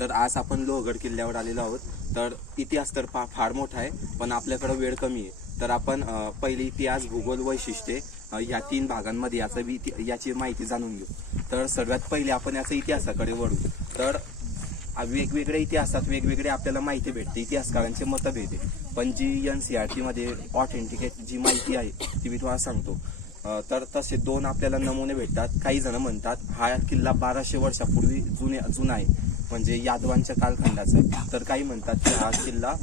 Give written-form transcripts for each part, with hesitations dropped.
तर आज आपण लोहगड किल्ल्यावर आलेलो आहोत। तर इतिहास तर फार मोठा आहे, पण आपल्याकडे वेळ कमी आहे। तर आपण पहिले इतिहास, भूगोल, वैशिष्ट्ये या 3 भागांमध्ये याची माहिती जाणून घेऊ। तर सर्वात पहिले आपण याचा इतिहासाकडे वळू। तर वेगवेगळ्या इतिहासात वेगवेगळे आपल्याला माहिती भेटते, इतिहासकारांचे मतभेद आहे, पण जी NCERT मध्ये ऑथेंटिकेट जी माहिती आहे ती मी तुम्हाला सांगतो। तर तसे 2 आपल्याला नमुने भेटतात। काही जण म्हणतात हा किल्ला 1200 वर्षापूर्वी जुना आहे, म्हणजे यादवांच्या कालखंडाचा आहे। तर काही म्हणतात की हा किल्ला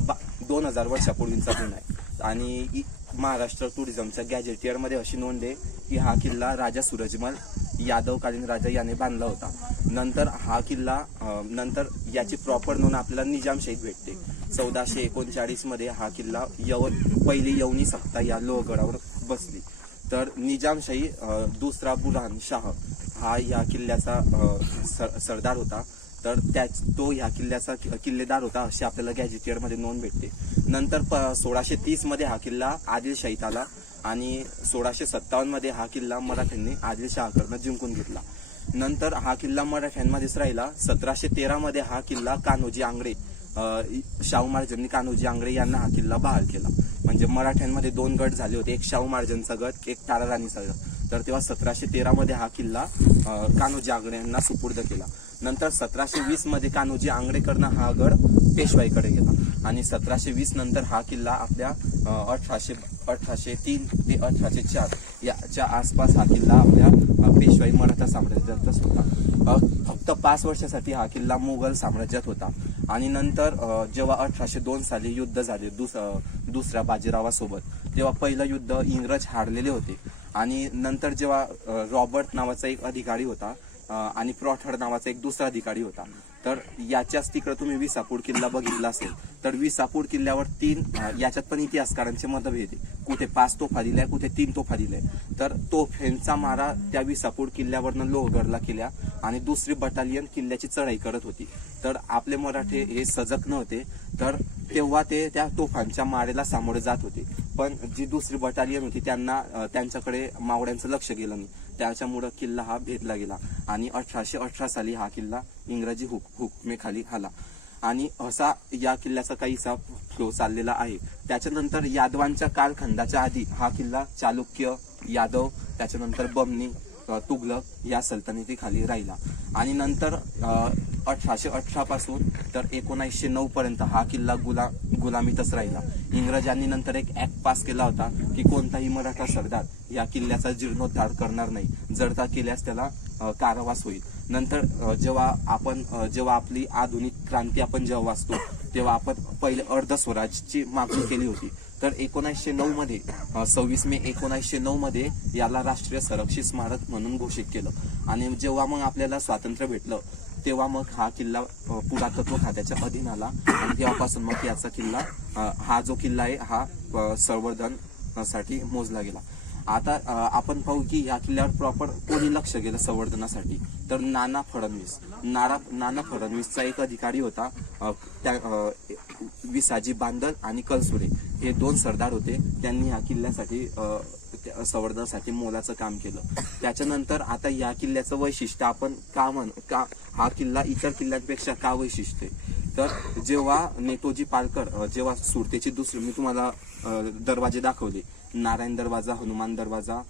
2000 वर्षापूर्वीचा जुना आहे। आणि महाराष्ट्र टुरिझमच्या गॅजेटियर मध्ये अशी नोंद आहे की हा किल्ला राजा सूरजमल यादवकालीन राजा याने बांधला होता। नंतर हा किल्ला नंतर याची प्रॉपर नोंद आपल्याला निजामशाहीत भेटते। 1439 मध्ये हा किल्ला पहिली यवनी सत्ता या लोहगडावर बसली। तर निजामशाही दुसरा बुरहान शाह हा या किल्ल्याचा सरदार होता। तर तो ह्या किल्ल्याचा किल्लेदार होता अशी आपल्याला गॅजेटियर मध्ये नोंद भेटते। नंतर 1630 मध्ये हा किल्ला आदिलशाहीत आला आणि 1657 मध्ये हा किल्ला मराठ्यांनी आदिलशहाकडनं जिंकून घेतला। नंतर हा किल्ला मराठ्यांमध्येच राहिला। 1713 मध्ये हा किल्ला कान्होजी आंग्रे, शाहू महाराजांनी कान्होजी आंग्रे यांना हा किल्ला बहाल केला। म्हणजे मराठ्यांमध्ये 2 गट झाले होते, एक शाहू महाराजांचा गट, एक तारा राणीचा गट। तर तेव्हा 1713 मध्ये हा किल्ला कान्होजी आंग्रे यांना सुपूर्द केला। नंतर 1720 मध्ये कान्होजी आंग्रेकडनं हा गड पेशवाईकडे गेला आणि 1720 नंतर हा किल्ला आपल्या 1803 ते 1804 याच्या आसपास हा किल्ला आपल्या पेशवाई मराठा साम्राज्यातच होता। फक्त 5 वर्षासाठी हा किल्ला मुघल साम्राज्यात होता। आणि नंतर जेव्हा 1802 साली युद्ध झाले दुसऱ्या बाजीरावासोबत, तेव्हा पहिलं युद्ध इंग्रज हारलेले होते। आणि नंतर जेव्हा रॉबर्ट नावाचा एक अधिकारी होता आणि प्रॉथर्ड नावाचा एक दुसरा अधिकारी होता, तर याच्याच तिकडे तुम्ही विसापूर किल्ला बघितला असेल, तर विसापूर किल्ल्यावर 3 याच्यात पण इतिहासकारांचे मतभेद आहे, कुठे 5 तोफा दिल्या, कुठे 3 तोफा दिल्या। तर तोफांचा मारा त्या विसापूर किल्ल्यावरनं लोहगडला केल्या आणि दुसरी बटालियन किल्ल्याची चढाई करत होती। तर आपले मराठे हे सजग नव्हते, तर तेव्हा ते त्या तोफांच्या मारेला सामोरे जात होते। पण जी दुसरी बटालियन होती त्यांच्याकडे मावळ्यांचं लक्ष गेलं नाही, त्याच्यामुळे किल्ला हा भेदला गेला आणि 1818 साली हा किल्ला इंग्रजी हुकमेखाली आला। आणि असा या किल्ल्याचा काहीसा फ्लो चाललेला आहे। त्याच्यानंतर यादवांच्या कालखंडाच्या आधी हा किल्ला चालुक्य, यादव, त्याच्यानंतर बमनी, तुघलक या सल्तनतीखाली राहिला। आणि नंतर 1818 पासून तर 1909 पर्यंत हा किल्ला गुलामीतच राहिला। इंग्रजांनी नंतर एक ऍक्ट पास केला होता की कोणताही मराठा सरदार या किल्ल्याचा जीर्णोद्धार करणार नाही, जर का केल्यास त्याला कारावास होईल। नंतर जेव्हा आपली आधुनिक क्रांती आपण जेव्हा वाचतो, तेव्हा आपण पहिले अर्धस्वराजची मागणी केली होती। तर 1909 मध्ये 26 मे 1909 मध्ये याला राष्ट्रीय संरक्षित स्मारक म्हणून घोषित केलं। आणि जेव्हा मग आपल्याला स्वातंत्र्य भेटलं, तेव्हा मग हा किल्ला पुरातत्व खात्याच्या अधीन आला आणि तेव्हापासून मग याचा किल्ला हा जो किल्ला आहे हा संवर्धनासाठी मोजला गेला। आता आपण पाहू की या किल्ल्यावर प्रॉपर कोणी लक्ष गेलं संवर्धनासाठी, तर नाना फडणवीसचा एक अधिकारी होता। विसाजी बांदल आणि कलसुरे हे 2 सरदार होते, त्यांनी या किल्ल्यासाठी संवर्धनासाठी मोलाचं काम केलं। त्याच्यानंतर आता या किल्ल्याचं वैशिष्ट्य आपण हा किल्ला इतर किल्ल्यांपेक्षा का वैशिष्ट्य आहे, तर जेव्हा नेतोजी पालकर जेव्हा सुरतेची दुसरी, मी तुम्हाला दरवाजे दाखवले, नारायण दरवाजा, हनुमान दरवाजा,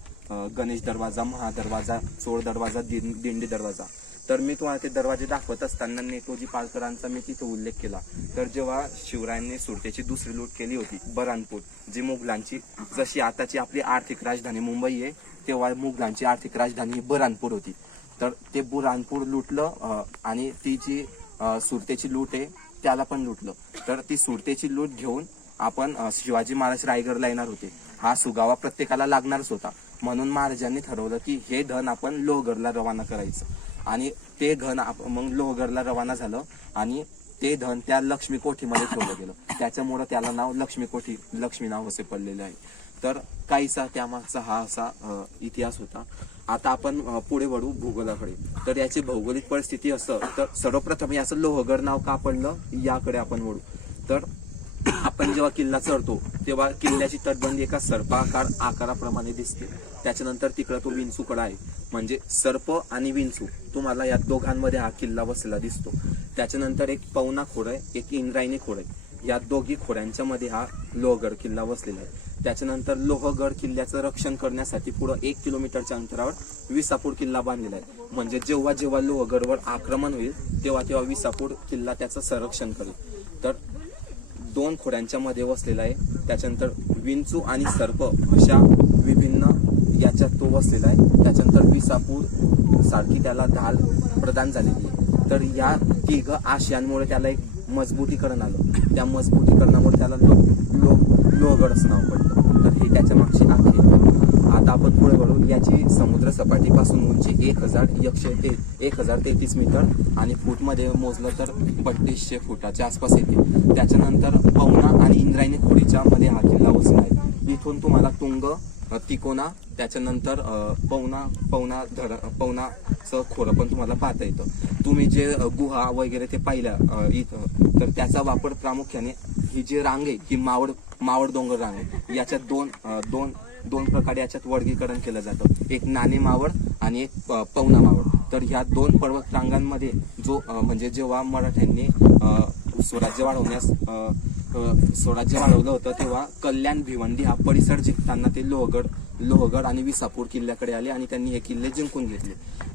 गणेश दरवाजा, महादरवाजा, चोळ दरवाजा, दिंडी दरवाजा, तर मी तुम्हाला ते दरवाजे दाखवत असताना नेतोजी पालकरांचा मी तिथे उल्लेख केला। तर जेव्हा शिवरायांनी सुरतेची दुसरी लूट केली होती, बऱ्हाणपूर, जी मुघलांची, जशी आताची आपली आर्थिक राजधानी मुंबई आहे, तेव्हा मुघलांची आर्थिक राजधानी बऱ्हाणपूर होती। तर ते बुऱ्हाणपूर लुटलं आणि ती जी सुरतेची लूट आहे त्याला पण लुटलं। तर ती सुरतेची लूट घेऊन आपण शिवाजी महाराज रायगडला येणार होते। हा सुगावा प्रत्येकाला लागणारच होता, म्हणून महाराजांनी ठरवलं की हे धन आपण लोहगडला रवाना करायचं। आणि ते धन मग लोहगडला रवाना झालं आणि ते धन त्या लक्ष्मी कोठीमध्ये ठेवलं गेलं, त्याच्यामुळे त्याला नाव लक्ष्मी कोठी, लक्ष्मी नाव असे पडलेले आहे। तर काहीसा त्यामागचा हा असा इतिहास होता। आता आपण पुढे वळू भूगोलाकडे। तर याची भौगोलिक परिस्थिती असं, तर सर्वप्रथम याचं लोहगड नाव का पडलं याकडे आपण वळू। तर आपण जेव्हा किल्ला चढतो तेव्हा किल्ल्याची तटबंदी एका सर्पाकार आकाराप्रमाणे दिसते. त्याच्यानंतर तिकडं तो विंचूकडा आहे, म्हणजे सर्प आणि विंचू तुम्हाला या दोघांमध्ये हा किल्ला बसलेला दिसतो. त्याच्यानंतर एक पवना खोड आहे, एक इंद्रायणी खोड आहे. या दोघी खोड्यांच्या मध्ये हा लोहगड किल्ला बसलेला आहे. त्याच्यानंतर लोहगड किल्ल्याचं रक्षण करण्यासाठी पुढे 1 किलोमीटरच्या अंतरावर विसापूर किल्ला बांधलेला आहे. म्हणजे जेव्हा जेव्हा लोहगडवर आक्रमण होईल तेव्हा तेव्हा विसापूर किल्ला त्याचं संरक्षण करेल. तर 2 खोड्यांच्या मध्ये वसलेला आहे. त्याच्यानंतर विंचू आणि सर्प अशा विभिन्न याच्यात तो वसलेला आहे. त्याच्यानंतर विसापूर सारखी त्याला ढाल प्रदान झालेली आहे. तर या तिघ आशयांमुळे त्याला एक मजबूतीकरण आलं. त्या मजबूतीकरणामुळे त्याला लोहगड नाव पडलं. तर हे त्याच्या मागची आख्यायिका. आता आपण पुढे वळू. याची समुद्र सपाटीपासून उंची 1033 मीटर आणि फूटमध्ये मोजलं तर 3200 फुटाच्या आसपास येते. त्याच्यानंतर पवना आणि इंद्रायणी खोडीच्या मध्ये हा किल्ला वसला आहे. इथून तुम्हाला तुंग, तिकोना, त्याच्यानंतर पवनाचं खोरं पण तुम्हाला पाहता येतं. तुम्ही जे गुहा वगैरे ते पाहिल्या इथं, तर त्याचा वापर प्रामुख्याने ही जी रांग आहे ही मावळ डोंगर रांग आहे. याच्यात दोन प्रकारे याच्यात वर्गीकरण केलं जातं. एक नाणे मावळ आणि एक पवना मावळ. तर ह्या 2 पर्वत रांगांमध्ये जो म्हणजे जेव्हा मराठ्यांनी स्वराज्य वाढवलं होतं तेव्हा कल्याण भिवंडी हा परिसर जिंकताना ते लोहगड आणि विसापूर किल्ल्याकडे आले आणि त्यांनी हे किल्ले जिंकून घेतले.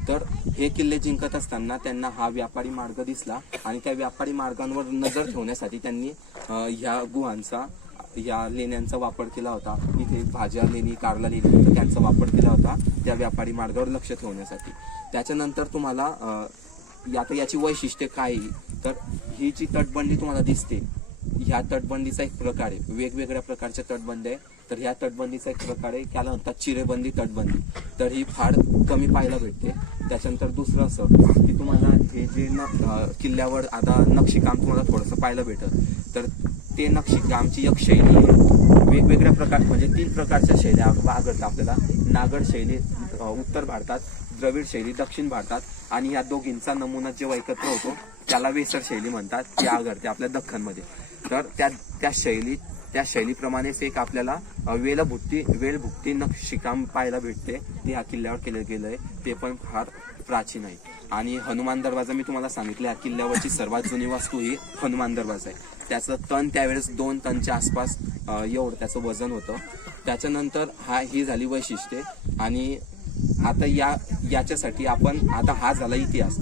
तर हे किल्ले जिंकत असताना त्यांना हा व्यापारी मार्ग दिसला आणि त्या व्यापारी मार्गांवर नजर ठेवण्यासाठी त्यांनी ह्या गुहांचा, या लेण्यांचा वापर केला होता. इथे भाज्या लेणी, कारला लेणी त्यांचा वापर केला होता त्या व्यापारी मार्गावर लक्ष ठेवण्यासाठी. त्याच्यानंतर तुम्हाला आता याची वैशिष्ट्ये काय, तर ही जी तटबंदी तुम्हाला दिसते ह्या तटबंदीचा एक प्रकार आहे. वेगवेगळ्या प्रकारच्या तटबंदी आहे. तर ह्या तटबंदीचा एक प्रकार आहे, त्याला म्हणतात चिरेबंदी तटबंदी. तर ही फार कमी पाहायला भेटते. त्याच्यानंतर दुसरं असं की तुम्हाला हे जे किल्ल्यावर आता नक्षीकाम तुम्हाला थोडंसं पाहायला भेटत. तर ते नक्षीकामची एक शैली आहे. वेगवेगळ्या प्रकार म्हणजे 3 प्रकारच्या शैल्या आढळतात आपल्याला. नागड शैली उत्तर भारतात, द्रविड शैली दक्षिण भारतात आणि या दोघींचा नमुना जेव्हा एकत्र होतो त्याला वेसर शैली म्हणतात. ती आढळते आपल्या दख्खनमध्ये. तर त्या शैलीप्रमाणेच एक आपल्याला वेलभुक्ती नक्षीकाम पाहायला भेटते. ते ह्या किल्ल्यावर केलं गेलंय. ते पण फार प्राचीन आहे. आणि हनुमान दरवाजा मी तुम्हाला सांगितलं, ह्या किल्ल्यावरची सर्वात जुनी वास्तू ही हनुमान दरवाजा आहे. त्याचं तण त्यावेळेस 2 टनच्या आसपास एवढं त्याचं वजन होतं. त्याच्यानंतर ही झाली वैशिष्ट्ये. आणि आता याच्यासाठी आपण आता हा झाला इतिहास.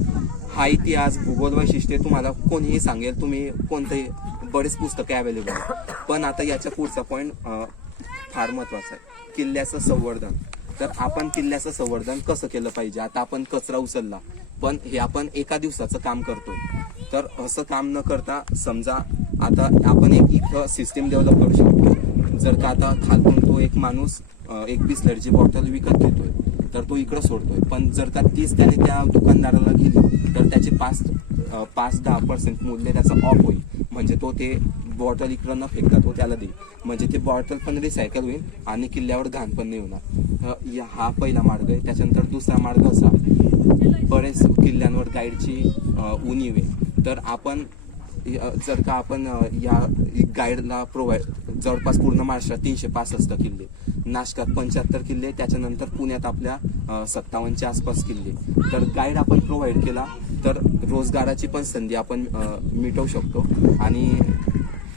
हा इतिहास, भूगोल वैशिष्ट्ये तुम्हाला कोणीही सांगेल, तुम्ही कोणतेही बरेच पुस्तके अवेलेबल आहे. पण आता याच्या पुढचा पॉईंट फार महत्वाचा आहे, किल्ल्याचं संवर्धन. तर आपण किल्ल्याचं संवर्धन कसं केलं पाहिजे. आता आपण कचरा उचलला, पण हे आपण एका दिवसाचं काम करतोय. तर असं काम न करता समजा आता आपण इथं सिस्टीम डेव्हलप करू शकतो. जर का आता खालून तो एक माणूस एक बिस्लरीची बॉटल विकत घेतोय तर तो इकडं सोडतोय, पण जर का तीच त्याने त्या दुकानदाराला गेली तर त्याचे 5-10% मूल्य त्याचं ऑफ होईल. म्हणजे तो ते बॉटल इकडं न फेकता तो त्याला देईल. म्हणजे ते बॉटल पण रिसायकल होईल आणि किल्ल्यावर घाण पण नाही होणार. हा पहिला मार्ग आहे. त्याच्यानंतर दुसरा मार्ग असा, बरेच किल्ल्यांवर गाईडची उणीव आहे. तर आपण जर का आपण या गाईडला जवळपास पूर्ण महाराष्ट्रात 365 किल्ले, नाशकात 75 किल्ले, त्याच्यानंतर पुण्यात आपल्या 57च्या आसपास किल्ले. तर गाईड आपण प्रोव्हाइड केला तर रोजगाराची पण संधी आपण मिटवू शकतो आणि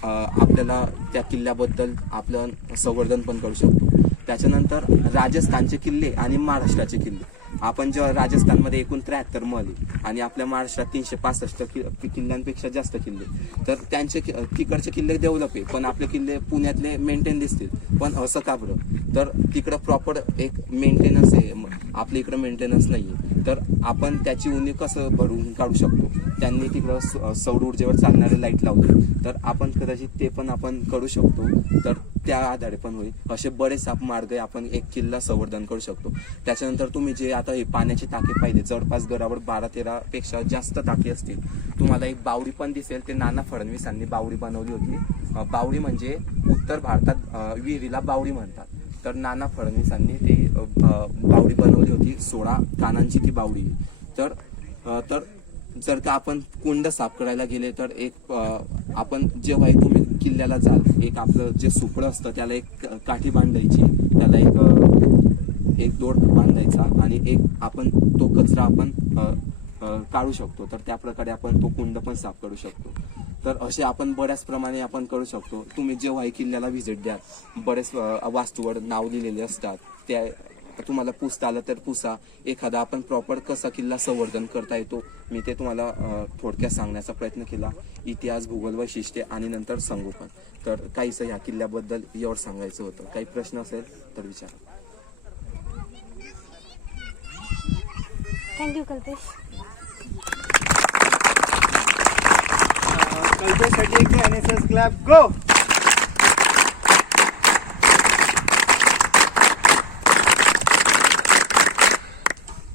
आपल्याला त्या किल्ल्याबद्दल आपलं संवर्धन पण करू शकतो. त्याच्यानंतर राजस्थानचे किल्ले आणि महाराष्ट्राचे किल्ले. आपण जेव्हा राजस्थानमध्ये एकूण 73 महल आणि आपल्या महाराष्ट्रात 365 किल्ल्यांपेक्षा जास्त किल्ले. तर त्यांचे तिकडचे किल्ले डेव्हलप आहे, पण आपले किल्ले पुण्यातले मेंटेन दिसतील. पण असं का बरं, तर तिकडं प्रॉपर एक मेंटेनन्स आहे, आपल्या इकडं मेंटेनन्स नाही आहे. तर आपण त्याची उणीव कसं भरून काढू शकतो. त्यांनी तिकडं सौर ऊर्जेवर चालणारे लाईट लावले, तर आपण कदाचित ते पण आपण करू शकतो. तर त्या आधारे पण होईल. असे बरेच मार्ग आहे, आपण एक किल्ला संवर्धन करू शकतो. त्याच्यानंतर तुम्ही जे आता हे पाण्याची टाके पाहिजे, जवळपास गडावर 12-13 पेक्षा जास्त टाके असतील. तुम्हाला एक बावडी पण दिसेल, ते नाना फडणवीसांनी बावडी बनवली होती. बावडी म्हणजे उत्तर भारतात विहिरीला बावडी म्हणतात. तर नाना फडणवीसांनी ती बावडी बनवली होती. 16 कानांची ती बावडी. तर जर का आपण कुंड साफ करायला गेले तर एक आपण जेव्हाही तुम्ही किल्ल्याला जाल, एक आपलं जे सुपडं असतं त्याला एक काठी बांधायची, त्याला एक दोर बांधायचा आणि एक आपण तो कचरा आपण काढू शकतो. तर त्या प्रकारे आपण तो कुंड पण साफ करू शकतो. तर असे आपण बऱ्याच प्रमाणे आपण करू शकतो. तुम्ही जेव्हाही किल्ल्याला व्हिजिट द्याल, बरेच वास्तूवर नाव लिहिलेले असतात, त्या तुम्हाला पुसता आलं तर पुसा. एखादा आपण प्रॉपर कसा किल्ला संवर्धन करता येतो, मी ते तुम्हाला थोडक्यात सांगण्याचा प्रयत्न केला. इतिहास, भूगोल, वैशिष्ट्ये आणि नंतर संगोपन. तर काहीसं ह्या किल्ल्याबद्दल एवढं सांगायचं होतं. काही प्रश्न असेल तर विचारा. थँक्यू कल्पेश. कल्पेशसाठी एक NSS क्लब गो.